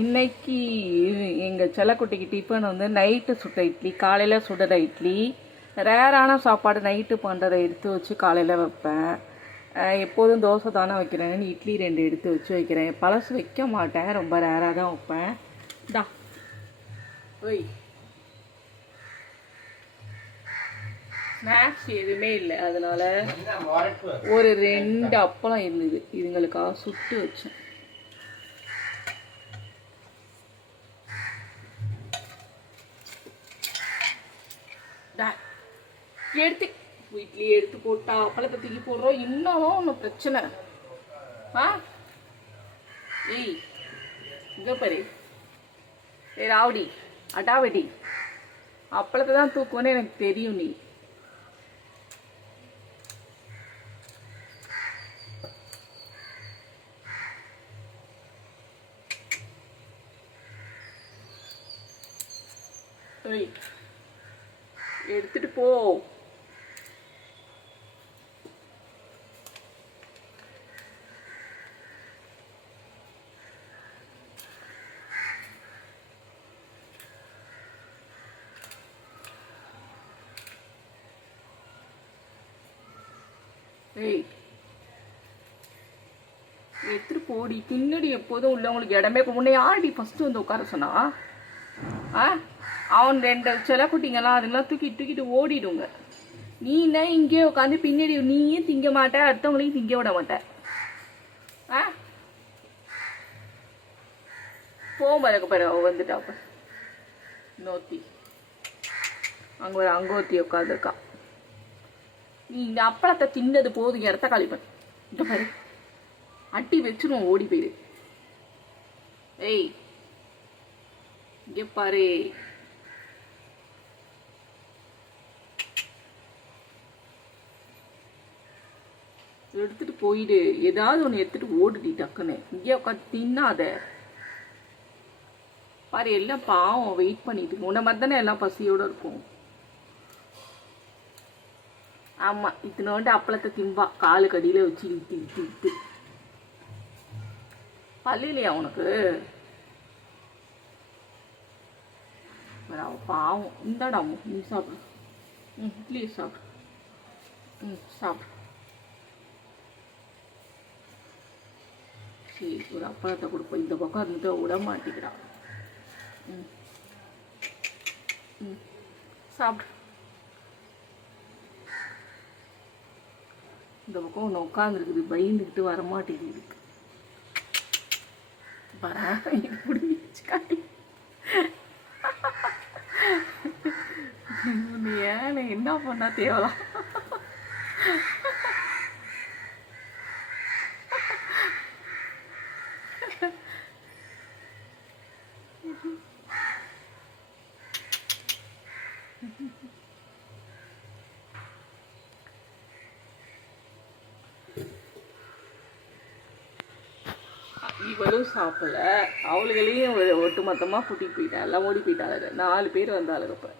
இன்னைக்கு எங்கள் செல்லக்குட்டிக்கு டிஃபன் வந்து நைட்டு சுட்ட இட்லி, காலையில் சுடுற இட்லி. ரேரான சாப்பாடு நைட்டு பண்ணுறதை எடுத்து வச்சு காலையில் வைப்பேன். எப்போதும் தோசை தானே வைக்கிறேன்னு இட்லி 2 எடுத்து வச்சு வைக்கிறேன். பழசு வைக்க மாட்டேன், ரொம்ப ரேராக தான் வைப்பேன். டா ஒய், ஸ்நாக்ஸ் எதுவுமே இல்லை, அதனால் ஒரு 2 அப்பளம் இருந்தது, இதுங்களுக்காக சுட்டு வச்சேன். எடுத்து இட்லி எடுத்து போட்டா அப்பளத்தை தூக்கி போடுறோம். இன்னும் ஒன்று பிரச்சனை. ஏய் இங்கே பாரு, ஏ ராவடி அடாவடி, அப்பளத்தை தான் தூக்குவோன்னு எனக்கு தெரியும். நீ எடுத்துட்டு போ. ஏய் எடுத்துட்டு போடி. பின்னாடி எப்போதும் உள்ளவங்களுக்கு இடமே இப்போ முன்னே யாரடி ஃபஸ்ட்டு வந்து உட்கார சொன்னா? அவன் 2 செல்லக்குட்டிங்கெல்லாம் அதெல்லாம் தூக்கிட்டு ஓடிடுங்க. நீ என்ன இங்கேயே உட்காந்து பின்னாடி நீயும் திங்க மாட்ட, அடுத்தவங்களையும் திங்க விட மாட்டேன். போக பாரு, அவ வந்துட்டா. அப்ப நோத்தி அங்கே ஒரு அங்கோத்தி உட்காந்துருக்கா. நீ இந்த அப்பளத்தை தின்னது போதும், இடத்த காலிப்பன். இந்த பாரு, அட்டி வச்சுருவோம், ஓடி போயிடு. ஏய் இங்கே பாரு, எடுத்துட்டு போயிடு. ஏதாவது ஒன்று எடுத்துட்டு ஓடுடி டக்குன்னு. இங்கே உட்காந்து தின்னாத பாரு. எல்லாம் பாவம் வெயிட் பண்ணிட்டு உன்னை மாதிரி தானே எல்லாம் பசியோடு இருக்கும். ஆமாம், இத்தனோண்டு அப்பளத்தை திம்பா, காலு கடியில் வச்சு இழுத்து பல்லு இல்லையா உனக்கு? பாவம். இந்தாடாமோ நீ சாப்பிடு. இட்லி சாப்பிடு. சாப்பிடு. சரி, ஒரு அப்பளத்தை கொடுப்போம். இந்த பக்கம் இருந்துட்டு விட மாட்டேங்கிறான். சாப்பிடு. இந்த பக்கம் ஒன்று உட்காந்துருக்குது, பயந்துக்கிட்டு வரமாட்டேங்குது. நீ ஏன் என்ன பண்ணா தேவலாம்? இவளும் சாப்பிடல, அவளுகளையும் ஒட்டு மொத்தமாக கூட்டிகிட்டு போயிட்டா. எல்லாம் ஓடி போயிட்டாளுங்க. 4 பேர் வந்தாளுங்க. இப்போ